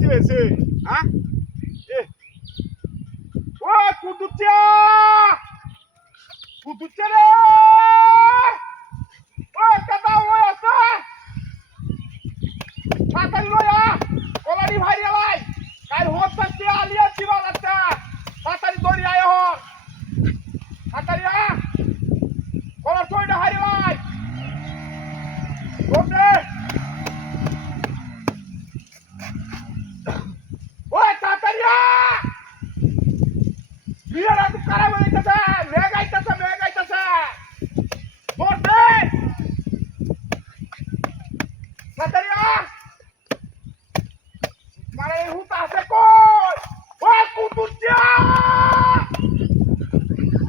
কি হয়েছে হ্যাঁ ও কুতুচ্চা কুতুচ্চা রে ও কাটা ও আছে তাড়াতাড়ি লয়া কলারি ভাই ভাই কাল হচ্ছে আলিয়া জীবন আছে তাড়াতাড়ি দড়ি আয় হ তাড়াতাড়ি আ কলার ছয়টা হারি ভাই ওকে ওই তাড়াতাড়ি আ বিয়ারা তো খারাপ হয়ে গেছে মেঘ আইতাছে বসে তাড়াতাড়ি আ মারে হুতা আছে কই ওই কুতুচ্চা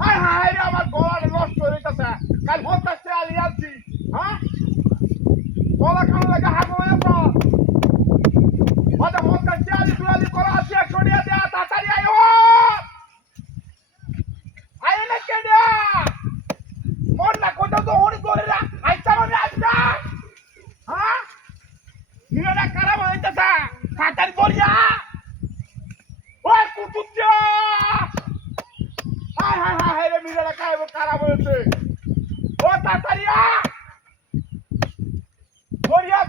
হাই হাই রে আমার গলা নষ্ট হয়ে গেছে কাল হচ্ছে আলিয়াছি হ্যাঁ গলা খান লাগা হাত হয়ে তো ওটা হচ্ছে আলি দুয়ালি করা আছে ছড়িয়ে দে তাড়াতাড়ি আয়ো আয় না কে দে মন না কোটা তো ওড়ি করে না আইতা মানে আইতা হ্যাঁ নিরা খারাপ হয়ে গেছে তাড়াতাড়ি দড়িয়া ওই কুতুচ্চা হাই হাই হাই রে মিরা খাইবো খারাপ হয়েছে ও তাড়াতাড়ি আ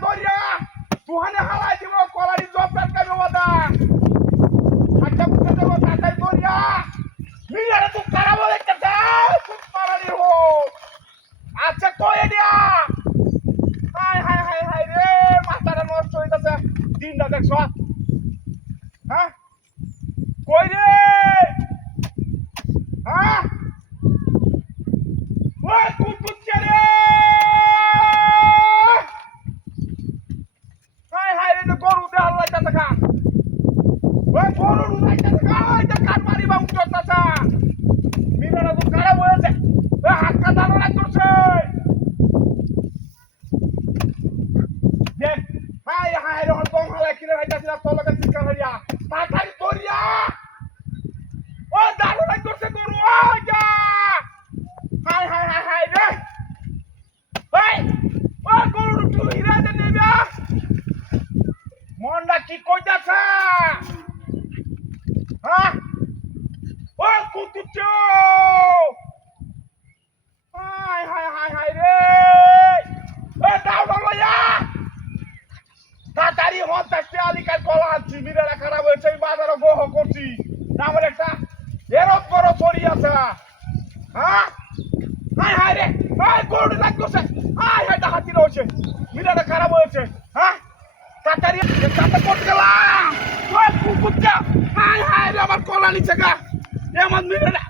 দড়িয়া তুহানে হালাই দিব কলারি জবদার কাইবো বাদা আচ্ছা বুঝতে দেবো তাড়াতাড়ি দড়িয়া মিরা তো খারাপ হয়ে গেছে কলারি হো আচ্ছা কই দিয়া হাই হাই হাই হাই রে মাথাটা নষ্ট হয়ে গেছে দিনটা দেখছো হ্যাঁ কই রে হ্যাঁ ওই কুতুচ্চা রে হাই হাই রে গরু দে আল্লাহ টাকা ওই গরু রুলাইতে টাকা এটা কান মারি বা উঠতাছে মিরাটা তো খারাপ হয়েছে ওই হাত কাটানো না করছে দেখ হাই হাই রে হল কম হালাই কিনে রাইতাছি না তোর লগে চিৎকার হইয়া তাড়াতাড়ি দড়িয়া ও দারু নাই করছে গরু ও যা হাই হাই হাই হাই রে ওই ও গরু তুই হিরা দে নিবা মনটা কি কইতাছে হ্যাঁ ও কুতুচ্চা হাই হাই হাই হাই রে ও দাও লয়া তাড়াতাড়ি হচ্ছে আলিকার কলা আনছি মিরাটা খারাপ হয়েছে এই বাজারে গোহ করছি আমার একটা এরক বড় চড়ি আছে হ্যাঁ হাই হাই রে হাই গরু লাগছে হাই হাই হাতি রয়েছে মিরাটা খারাপ হয়েছে হ্যাঁ তাড়াতাড়ি কাটা করতে গেলাম ওই কুকুরটা হাই হাই রে আমার কলা নিচে গা এমন মিরাটা